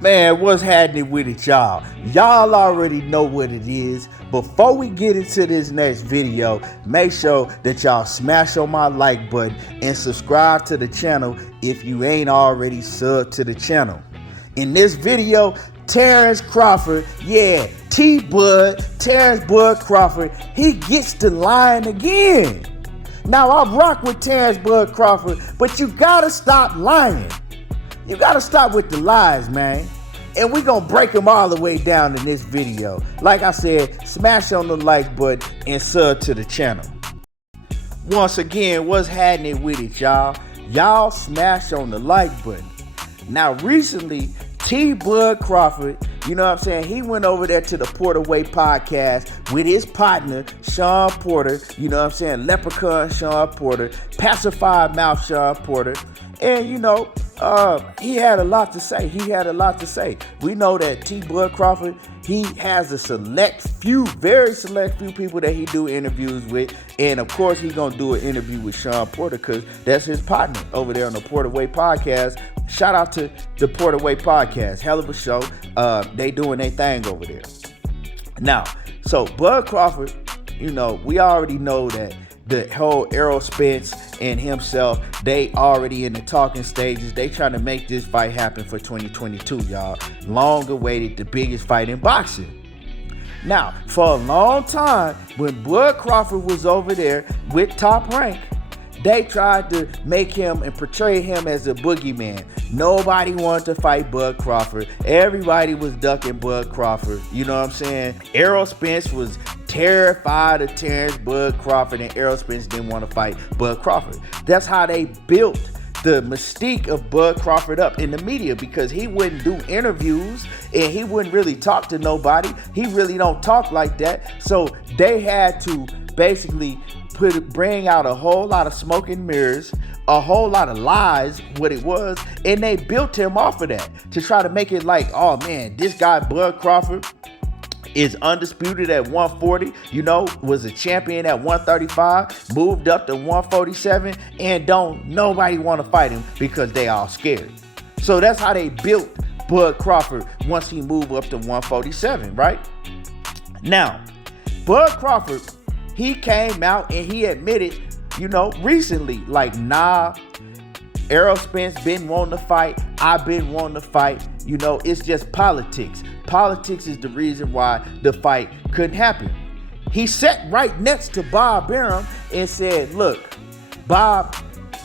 Man, what's happening with it, y'all? Y'all already know what it is. Before we get into this next video, make sure that y'all smash on my like button and subscribe to the channel if you ain't already subbed to the channel. In this video, Terence Crawford, T-Bud, Terence Bud Crawford, he gets the line again. Now, I rock with Terence Bud Crawford, but you gotta stop lying. You gotta stop with the lies, man. And we gonna break them all the way down in this video. Like I said, smash on the like button and sub to the channel. Once again, what's happening with it, y'all? Y'all smash on the like button. Now, recently, T-Bud Crawford, you know what I'm saying, he went over there to the Porter Way podcast with his partner, Shawn Porter, you know what I'm saying, Leprechaun Shawn Porter, Pacified Mouth Shawn Porter, and you know, he had a lot to say. We know that T-Bud Crawford, he has a very select few people that he do interviews with. And of course, he's going to do an interview with Shawn Porter because that's his partner over there on the Porter Way podcast. Shout out to the Porter Way podcast. Hell of a show. They doing their thing over there. Now, so Bud Crawford, you know, we already know that the whole Errol Spence and himself, they already in the talking stages. They trying to make this fight happen for 2022, y'all. Long awaited, the biggest fight in boxing. Now, for a long time, when Bud Crawford was over there with Top Rank, they tried to make him and portray him as a boogeyman. Nobody wanted to fight Bud Crawford. Everybody was ducking Bud Crawford. You know what I'm saying? Errol Spence was terrified of Terence Bud Crawford, and Errol Spence didn't want to fight Bud Crawford. That's how they built the mystique of Bud Crawford up in the media, because he wouldn't do interviews and he wouldn't really talk to nobody. He really don't talk like that. So they had to basically bring out a whole lot of smoke and mirrors, a whole lot of lies, what it was, and they built him off of that to try to make it like, oh man, this guy Bud Crawford is undisputed at 140, you know, was a champion at 135, moved up to 147, and don't nobody want to fight him because they all scared. So that's how they built Bud Crawford once he moved up to 147, right? Now, Bud Crawford, he came out and he admitted, you know, recently, like, nah, Errol Spence been wanting to fight, I've been wanting to fight, you know, it's just politics. Politics is the reason why the fight couldn't happen. He sat right next to Bob Arum and said, look, Bob,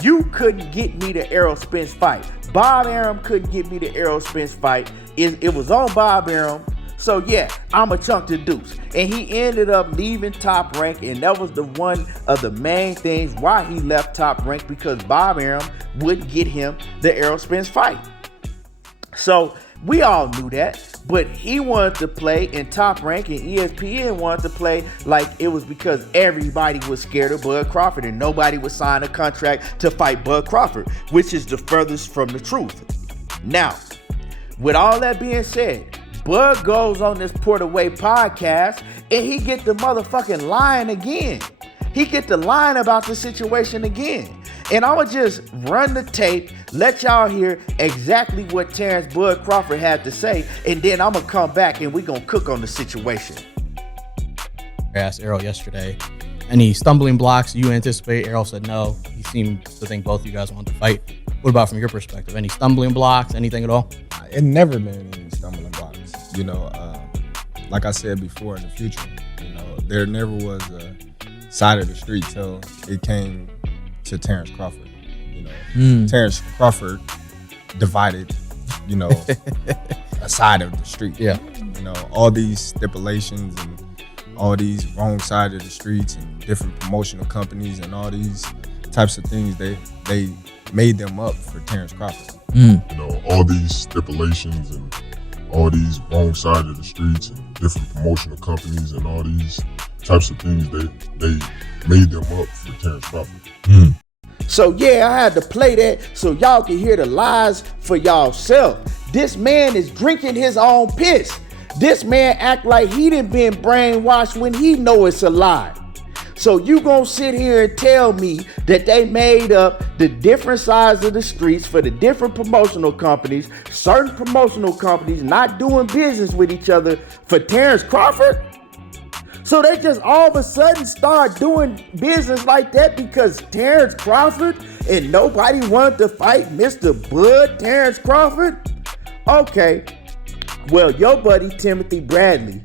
you couldn't get me the Errol Spence fight. Bob Arum couldn't get me the Errol Spence fight. It was on Bob Arum. So yeah, I'm a chunk to deuce. And he ended up leaving Top Rank, and that was the one of the main things why he left Top Rank, because Bob Arum wouldn't get him the Errol Spence fight. So we all knew that, but he wanted to play, and Top Rank and ESPN wanted to play like it was because everybody was scared of Bud Crawford and nobody would sign a contract to fight Bud Crawford, which is the furthest from the truth. Now, with all that being said, Bud goes on this Porter Way podcast and he get the motherfucking lying again. He get the lying about the situation again. And I'ma just run the tape, let y'all hear exactly what Terence Bud Crawford had to say, and then I'ma come back and we gonna cook on the situation. I asked Errol yesterday, any stumbling blocks you anticipate? Errol said no. He seemed to think both of you guys want to fight. What about from your perspective? Any stumbling blocks, anything at all? It never been any stumbling blocks. You know, like I said before, in the future, you know, there never was a side of the street till it came to Terence Crawford. You know, Terence Crawford divided, you know, a side of the street. Yeah. You know, all these stipulations and all these wrong side of the streets and different promotional companies and all these types of things, they made them up for Terence Crawford. You know, all these stipulations and all these wrong side of the streets and different promotional companies and all these types of things, they made them up for Terence Crawford. So yeah, I had to play that so y'all can hear the lies for y'allself. This man is drinking his own piss. This man act like he done been brainwashed when he know it's a lie. So you gonna sit here and tell me that they made up the different sides of the streets for the different promotional companies, certain promotional companies not doing business with each other for Terence Crawford? So they just all of a sudden start doing business like that because Terence Crawford and nobody wanted to fight Mr. Bud Terence Crawford? Okay, well, your buddy Timothy Bradley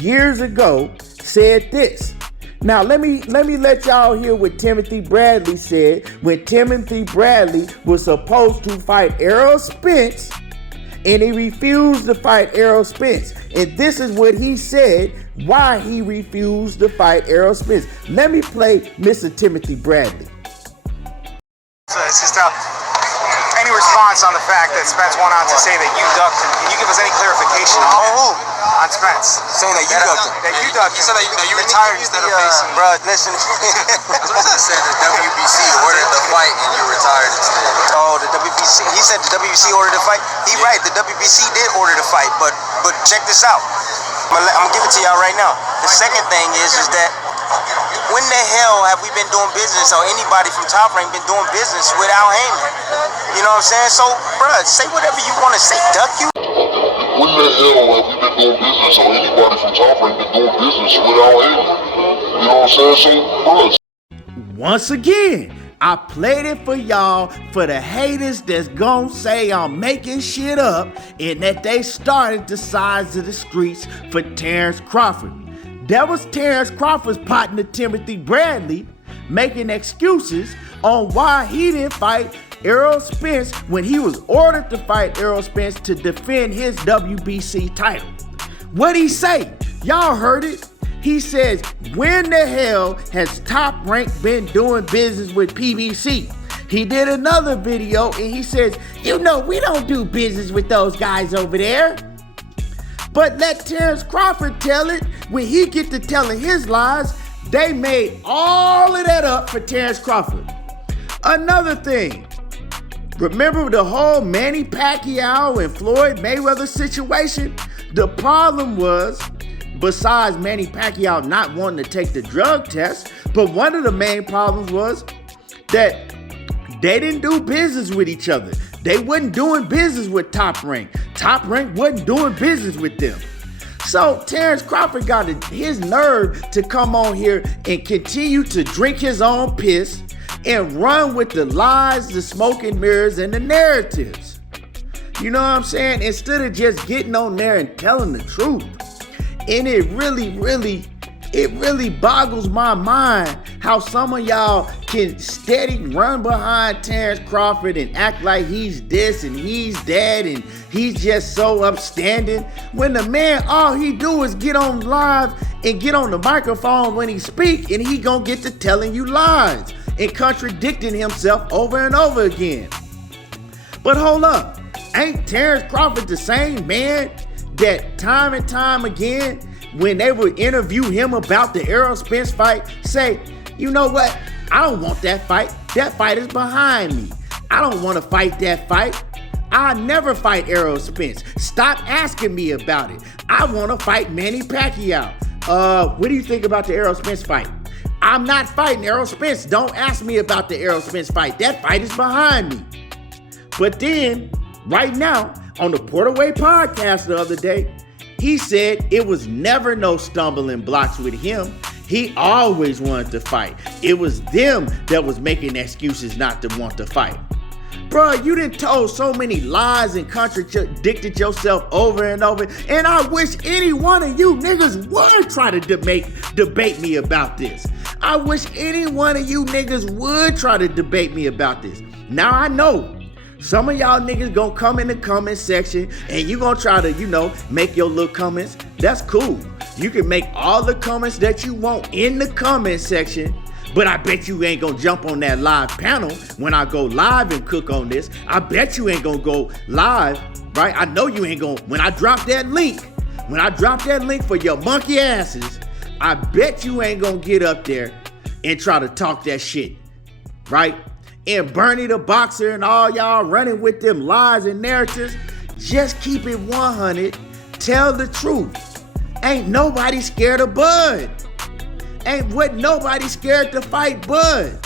years ago said this. Now let me let y'all hear what Timothy Bradley said when Timothy Bradley was supposed to fight Errol Spence and he refused to fight Errol Spence. And this is what he said why he refused to fight Errol Spence. Let me play Mr. Timothy Bradley. So it's just any response on the fact that Spence went on to say that you ducked him? Can you give us any clarification on who? On Spence. Saying that you ducked him. That you ducked him. You said that you retired instead of facing. Bro, listen. Spence said the WBC ordered the fight and you retired instead. Oh, the WBC. He said the WBC ordered the fight. He right. The WBC did order the fight, but check this out. I'm gonna give it to y'all right now. The second thing is that when the hell have we been doing business, or anybody from Top Rank been doing business with Al Heyman? You know what I'm saying? So, bruh, say whatever you want to say, duck you. When the hell have we been doing business, or anybody from Top Rank been doing business with Al Heyman? You know what I'm saying? So, bruh. Once again, I played it for y'all for the haters that's gonna say I'm making shit up and that they started the sides of the streets for Terence Crawford. That was Terence Crawford's partner Timothy Bradley making excuses on why he didn't fight Errol Spence when he was ordered to fight Errol Spence to defend his WBC title. What'd he say? Y'all heard it. He says, when the hell has Top Rank been doing business with PBC? He did another video and he says, you know, we don't do business with those guys over there. But let Terence Crawford tell it. When he get to telling his lies, they made all of that up for Terence Crawford. Another thing, remember the whole Manny Pacquiao and Floyd Mayweather situation? The problem was, besides Manny Pacquiao not wanting to take the drug test, but one of the main problems was that they didn't do business with each other. They wasn't doing business with Top Rank. Top Rank wasn't doing business with them. So Terence Crawford got his nerve to come on here and continue to drink his own piss and run with the lies, the smoke and mirrors, and the narratives. You know what I'm saying? Instead of just getting on there and telling the truth. And it really boggles my mind how some of y'all can steady run behind Terence Crawford and act like he's this and he's that and he's just so upstanding. When the man, all he do is get on live and get on the microphone when he speak and he gonna get to telling you lies and contradicting himself over and over again. But hold up, ain't Terence Crawford the same man that time and time again, when they would interview him about the Errol Spence fight, say, you know what? I don't want that fight. That fight is behind me. I don't want to fight that fight. I'll never fight Errol Spence. Stop asking me about it. I want to fight Manny Pacquiao. What do you think about the Errol Spence fight? I'm not fighting Errol Spence. Don't ask me about the Errol Spence fight. That fight is behind me. But then, right now, on the Porter Way podcast the other day, he said it was never no stumbling blocks with him. He always wanted to fight. It was them that was making excuses not to want to fight. Bruh, you done told so many lies and contradicted yourself over and over. And I wish any one of you niggas would try to debate me about this. I wish any one of you niggas would try to debate me about this. Now I know some of y'all niggas gonna come in the comment section and you gonna try to, make your little comments. That's cool. You can make all the comments that you want in the comment section, but I bet you ain't gonna jump on that live panel when I go live and cook on this. I bet you ain't gonna go live, right? I know you ain't gonna, when I drop that link for your monkey asses, I bet you ain't gonna get up there and try to talk that shit, right? And Bernie the Boxer and all y'all running with them lies and narratives, just keep it 100. Tell the truth. Ain't nobody scared of Bud. What nobody scared to fight Bud.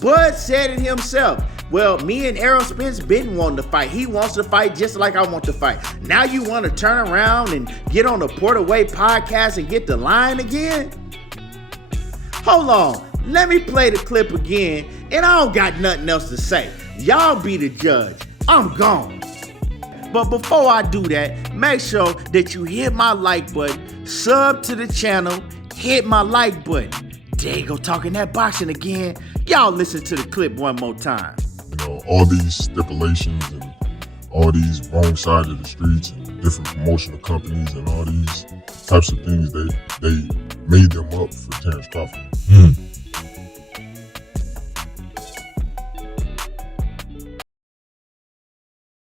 Bud said it himself. Well, me and Errol Spence been wanting to fight. He wants to fight just like I want to fight. Now you want to turn around and get on the Porter Way podcast and get the line again? Hold on. Let me play the clip again, and I don't got nothing else to say. Y'all be the judge. I'm gone. But before I do that, make sure that you hit my like button, sub to the channel, hit my like button. There you go, talking that boxing again. Y'all listen to the clip one more time. You know, all these stipulations and all these wrong sides of the streets and different promotional companies and all these types of things, they made them up for Terence Crawford.